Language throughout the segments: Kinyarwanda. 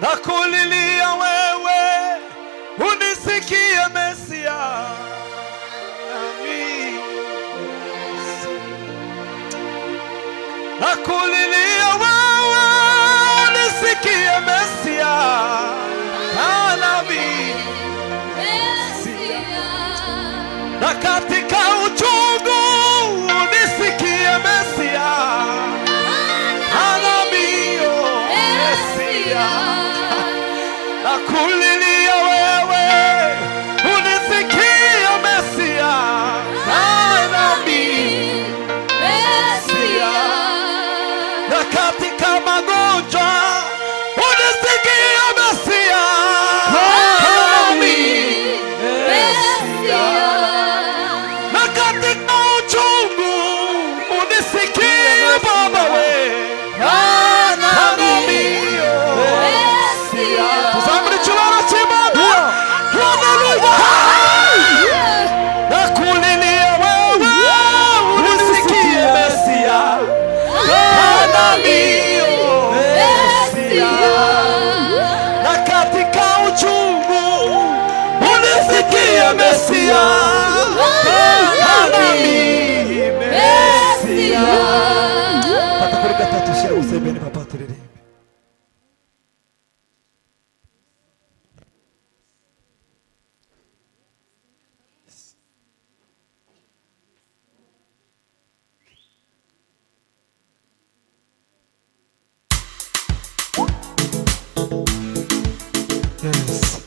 nakulilia wewe, unisikie Mesia, nakulilia wewe, unisikie Mesia, na katika uchungu unisikie Mesia, anamio Mesia, nakulilia wewe, unisikie Mesia, anamio Mesia, na katika magonjwa unisikie Mesia, Mesia, Mesia. Patakurika tatu shira usebeni papa turere. Yes.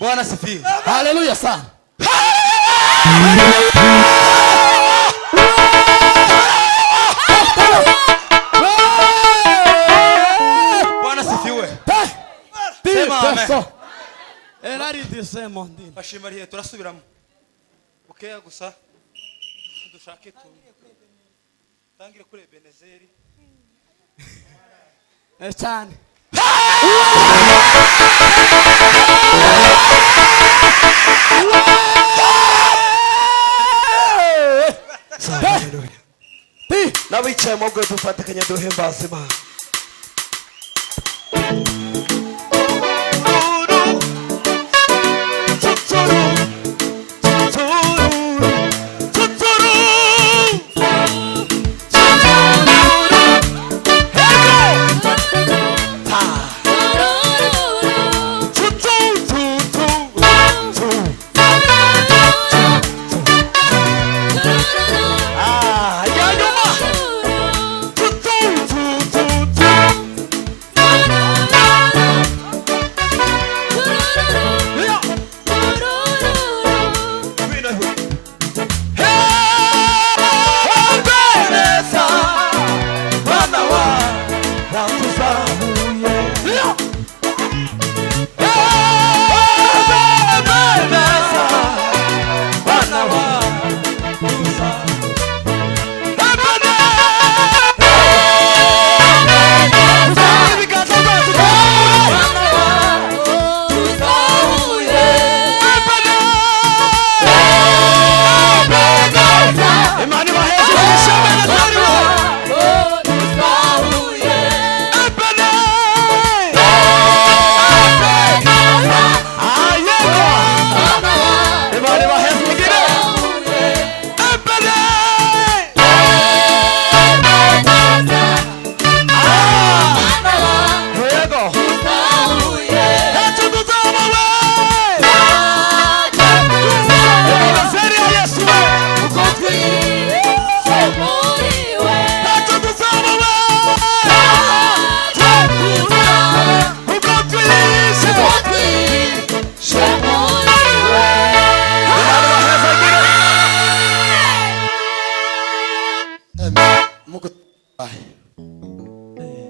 Bwana sifiwe. Haleluya sana. Bwana sifiwe. Sema amen. Erari disemo ndini. Bashimariye turasubiramo. Okeya gusa dushake tu. Tangire kuri Ebenezeri. Cyane. Nabicaye mu bwo dufatikanya duhimbaza Imana.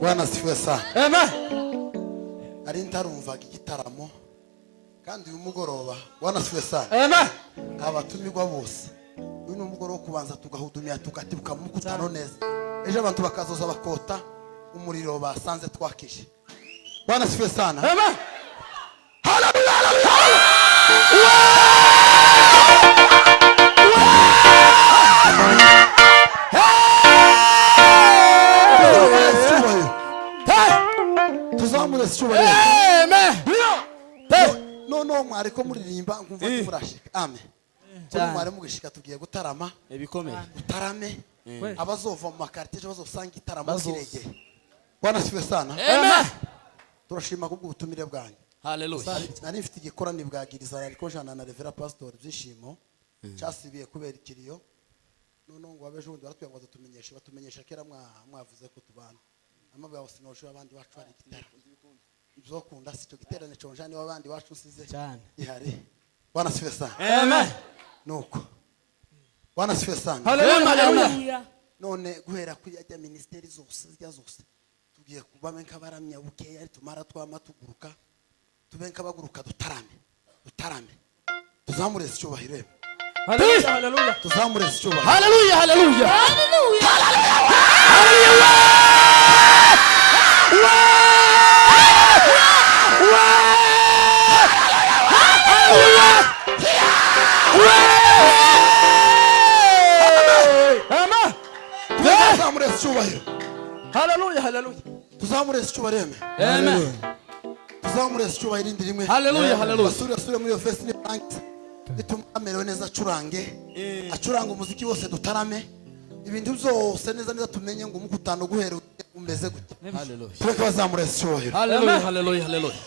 Bwana sifiwe sana. Amen. Ari ntarumvaga igitaramo kandi uyu mugoroba Bwana sifiwe sana. Amen. Abatumirwa bose uyu ni umugoroba kubanza tugahudumya tukatibuka mu kutano neza. Ejo abantu bakazoza bakota umuriro basanze twakije. Bwana sifiwe sana. Amen. Haleluya. Tuzamure sicyubahiro. Amen. No mwariko muririmba ngumva turashika. Amen. Mwari mugishika tugiye gutarama Ebikomeye. Utarame abazova mu makarite bazosanga itaramo kirege. Bwana sifiwe sana. Amen. Turashima kubwo ubutumire bwanyu. Haleluya. Nari mfite igikorani bwagiriza ariko jana na Revera Pastor byishimo cyasibiye kubera ikiriyo. None ngo abejo undi baratwiye ngo batumenyesha kera mwavuze ko tubana. Amabwa wasinoje abandi bacu ari gitara. Bizokunda sico giterane conjani wabandi bacu size. Cyane. Ihari. Bwana sifiwe sana. Amen. Nuko. Bwana sifiwe sana. Haleluya. None guhera kuri ajya ministeri zose tugiye kuba menka baramya bukeya tumara twama tuguruka tubenka baguruka dutarame tuzamure icyubahiro Hallelujah, hallelujah. tuzamure icyubahiro Hallelujah, hallelujah. Amen. tuzamure icyubahiro Hallelujah, hallelujah. tuzamure icyubahiro Amen. tuzamure icyubahiro indi rimwe Hallelujah, hallelujah. basure muri iyo festi ni bank bituma amerewe neza acuranga umuziki wose dutarame ibintu byose neza tumenye ngo umukutano guhera umeze gute Hallelujah. tureke bazamure icyubahiro Hallelujah, hallelujah, hallelujah.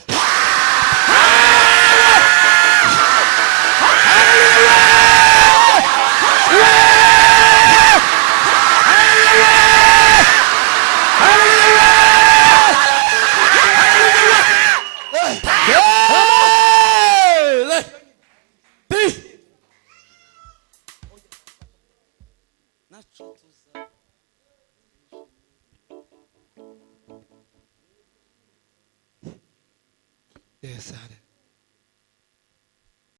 yes hallelujah